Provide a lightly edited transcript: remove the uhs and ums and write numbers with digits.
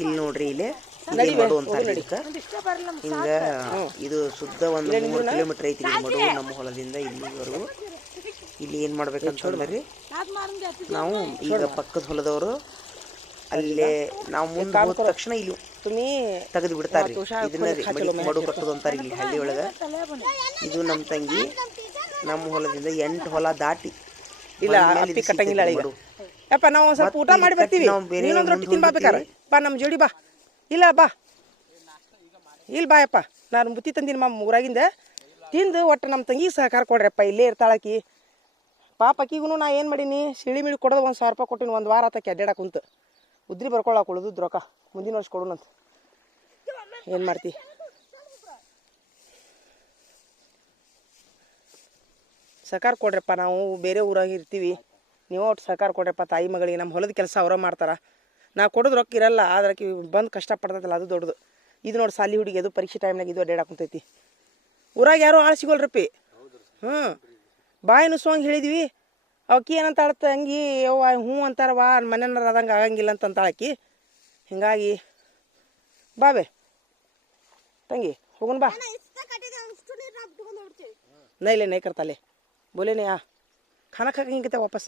ಇಲ್ಲಿ ನೋಡ್ರಿ ಇಲ್ಲಿ ಇದೇ ಮಡು ಅಂತಾರೆ ಇದಕ್ಕೆ. ಹಿಂಗ ಇದು ಶುದ್ಧ ಒಂದು 3 ಕಿಲೋಮೀಟರ್ ಐತಿ ಇದು ಮಡು ನಮ್ಮ ಹೊಲದಿಂದ ಇಲ್ಲಿವರೆಗೂ. ಇಲ್ಲಿ ಏನು ಮಾಡ್ಬೇಕಂತಂದ್ರಿ, ನಾವು ಈಗ ಪಕ್ಕದ ಹೊಲದವರು ಅಲ್ಲೇ ನಾವು ಮುಂದೆ ಹೋದ ತಕ್ಷಣ ಇಲ್ಲಿ ತೆಗೆದು ಬಿಡ್ತಾರೆ. ಇದನ್ನ ಮಡು ಕಟ್ಟೋದು ಅಂತಾರೆ ಇಲ್ಲಿ ಹಳ್ಳಿ ಒಳಗೆ. ಇದು ನಮ್ಮ ತಂಗಿ ನಮ್ಮ ಹೊಲದಿಂದ 8 ಹೊಲ ದಾಟಿ ಇಲ್ಲ ಅಪ್ಪಿ ಕಟ್ಟಂಗಿಲ್ಲ ಈಗ. ಯಪ್ಪ ನಾವು ಸ್ವಲ್ಪ ಊಟ ಮಾಡಿ ಬರ್ತೀವಿ, ಇನ್ನೊಂದು ರೊಟ್ಟಿ ತಿನ್ ಬಾಬೇಕಾರೆ ಬಾ ನಮ್ಮ ಜೋಡಿ ಬಾ. ಇಲ್ಲ ಬಾ, ಇಲ್ಲಿ ಬಾ ಯಪ್ಪ, ನಾನು ಬುತ್ತಿ ತಂದಿನಿ ಊರಾಗಿಂದ ತಿಂದು ಒಟ್ಟು ನಮ್ಮ ತಂಗಿಗೆ ಸಹಕಾರ ಕೊಡ್ರಪ್ಪ. ಇಲ್ಲೇ ಇರ್ತಾಳಕಿ ಪಾಪ. ಅಕ್ಕಿಗೂ ನಾ ಏನು ಮಾಡೀನಿ, ಸಿಳಿ ಮಿಳಿ ಕೊಡೋದು 1,000 ರೂಪಾಯಿ ಕೊಟ್ಟಿನಿ. 1 ವಾರ ಆತಕ್ಕೆ ಅಡ್ಡಾಡಕ್ಕೆ ಕುಂತು ಉದ್ರಿ ಬರ್ಕೊಳಕ್ಕೆ ಉಳಿದು ರೊಕ್ಕ ಮುಂದಿನ ವರ್ಷ ಕೊಡೋಣಂತ. ಏನು ಮಾಡ್ತಿ? ಸಹಕಾರ ಕೊಡ್ರಪ್ಪ. ನಾವು ಬೇರೆ ಊರಾಗ ಇರ್ತೀವಿ, ನೀವು ಒಟ್ಟು ಸಹಕಾರ ಕೊಡ್ರಪ್ಪ. ತಾಯಿ ಮಗಳಿಗೆ ನಮ್ಮ ಹೊಲದ ಕೆಲಸ ಅವರ ಮಾಡ್ತಾರೆ. ನಾ ಕೊಡೋದು ರೊಕ್ಕ ಇರಲ್ಲ, ಆದ್ರೆ ಆಕಿ ಬಂದು ಕಷ್ಟಪಡ್ತೈತಲ್ಲ ಅದು ದೊಡ್ಡದು. ಇದು ನೋಡಿ ಸಾಲಿ ಹುಡುಗಿ ಅದು ಪರೀಕ್ಷೆ ಟೈಮ್ನಾಗ ಇದು ಅಡ್ಡಾಡಕ್ಕಂತೈತಿ. ಊರಾಗ ಯಾರೂ ಆಳು ಸಿಗೋಲ್ರಪ್ಪಿ. ಬಾಯಿ ನುಸ್ವಂಗೆ ಹೇಳಿದ್ವಿ, ಅವಕ್ಕಿ ಏನಂತ ಆಡ್ತ ಹಂಗೆ ಯವ್ವ ಹ್ಞೂ ಅಂತಾರವ್ವ ಮನೆಯನ್ನಾರ ಆದಂಗೆ ಆಗಂಗಿಲ್ಲ ಅಂತಂತಾಳಕ್ಕಿ. ಹಿಂಗಾಗಿ ಬಾಬೆ ತಂಗಿ ಹೋಗೋಣ ಬಾ. नहीं ले नहीं करता ले, बोले नहीं आ खाना खा के वापस